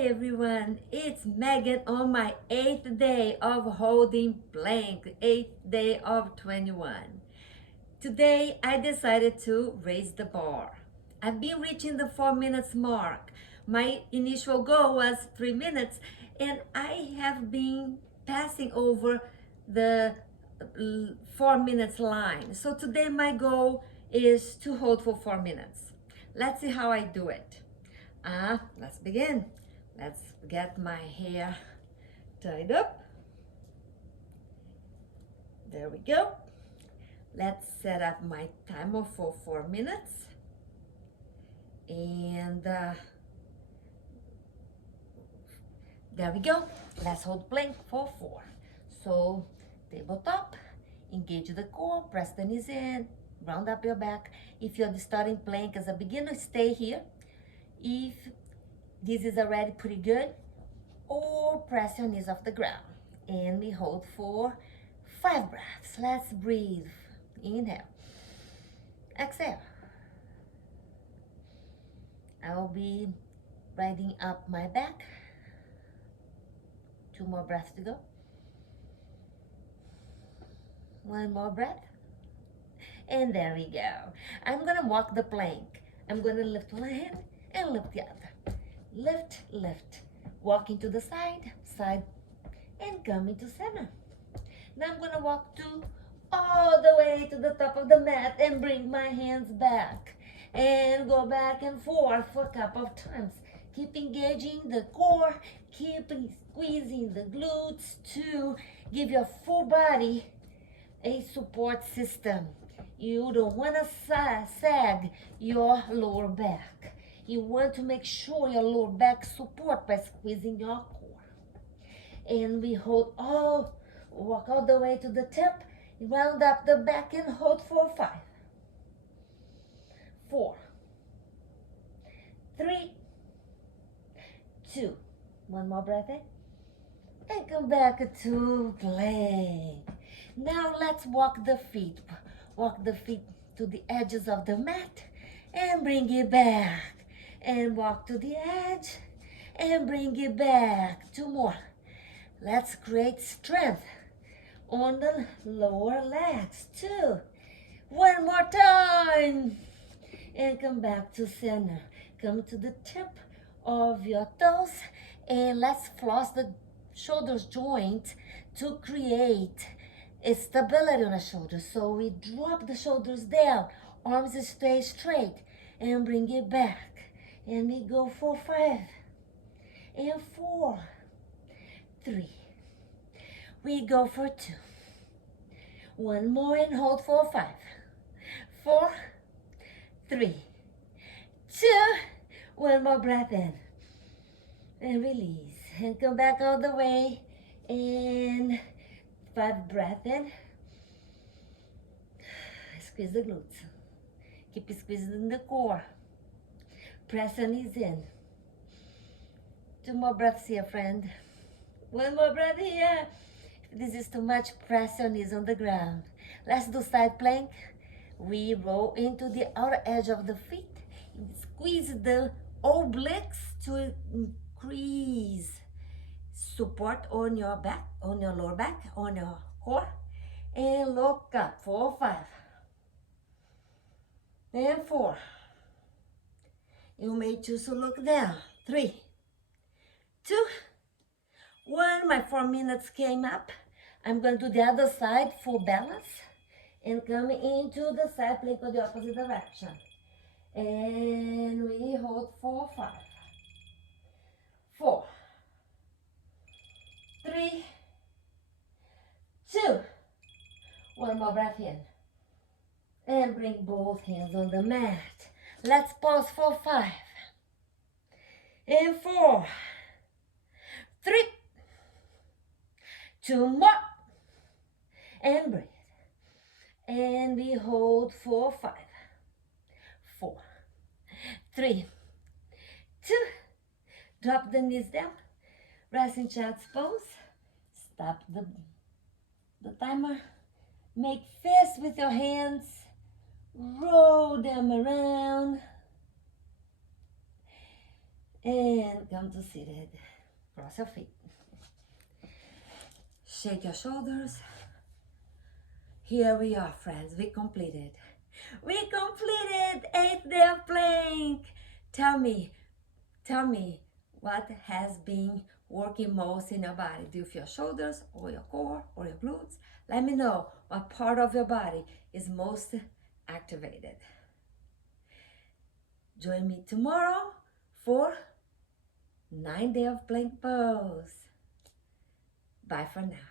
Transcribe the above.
Hey everyone, it's Megan on my 8th day of holding plank, 8th day of 21. Today I decided to raise the bar. I've been reaching the 4 minutes mark. My initial goal was 3 minutes and I have been passing over the 4 minutes line. So today my goal is to hold for 4 minutes. Let's see how I do it. Let's begin. Let's get my hair tied up. There we go. Let's set up my timer for 4 minutes. And there we go. Let's hold plank for 4. So tabletop, engage the core, press the knees in, round up your back. If you're starting plank as a beginner, stay here. If this is already pretty good, or press your knees off the ground. And we hold for 5 breaths. Let's breathe. Inhale. Exhale. I'll be riding up my back. 2 more breaths to go. 1 more breath. And there we go. I'm gonna walk the plank. I'm gonna lift one hand and lift the other. Lift, lift. Walking to the side, side, and coming to center. Now I'm gonna walk all the way to the top of the mat and bring my hands back. And go back and forth for a couple of times. Keep engaging the core, keep squeezing the glutes to give your full body a support system. You don't want to sag your lower back. You want to make sure your lower back support by squeezing your core. And we hold walk all the way to the tip, round up the back and hold for 5, 4, 3, 2. 1 more breath in. And come back to plank. Now let's walk the feet. Walk the feet to the edges of the mat and bring it back. And walk to the edge and bring it back. 2 more. Let's create strength on the lower legs. 2. 1 more time. And come back to center. Come to the tip of your toes and let's floss the shoulders joint to create a stability on the shoulders. So we drop the shoulders down, arms stay straight, and bring it back. And we go for 5 and 4, 3. We go for 2. 1 more and hold for 5, 4, 3, 2. 1 more breath in and release. And come back all the way. And 5 breath in. Squeeze the glutes. Keep squeezing the core. Press your knees in. 2 more breaths here, friend. 1 more breath here. If this is too much, press your knees on the ground. Let's do side plank. We roll into the outer edge of the feet. Squeeze the obliques to increase support on your back, on your lower back, on your core. And look up for 5 and 4. You may choose to look down. 3, 2, 1. My 4 minutes came up. I'm going to do the other side for balance and come into the side plank of the opposite direction. And we hold for 5, 4, 3, 2. 1 more breath in. And bring both hands on the mat. Let's pause for 5 and 4, 3, 2 more. And breathe. And we hold for 5, 4, 3, 2. Drop the knees down. Resting child's pose. Stop the timer. Make fists with your hands. Roll them around. And come to seated. Cross your feet. Shake your shoulders. Here we are, friends. We completed. We completed 8th day of plank. Tell me what has been working most in your body. Do you feel shoulders or your core or your glutes? Let me know what part of your body is most activated. Join me tomorrow for 9 day of plank pose. Bye for now.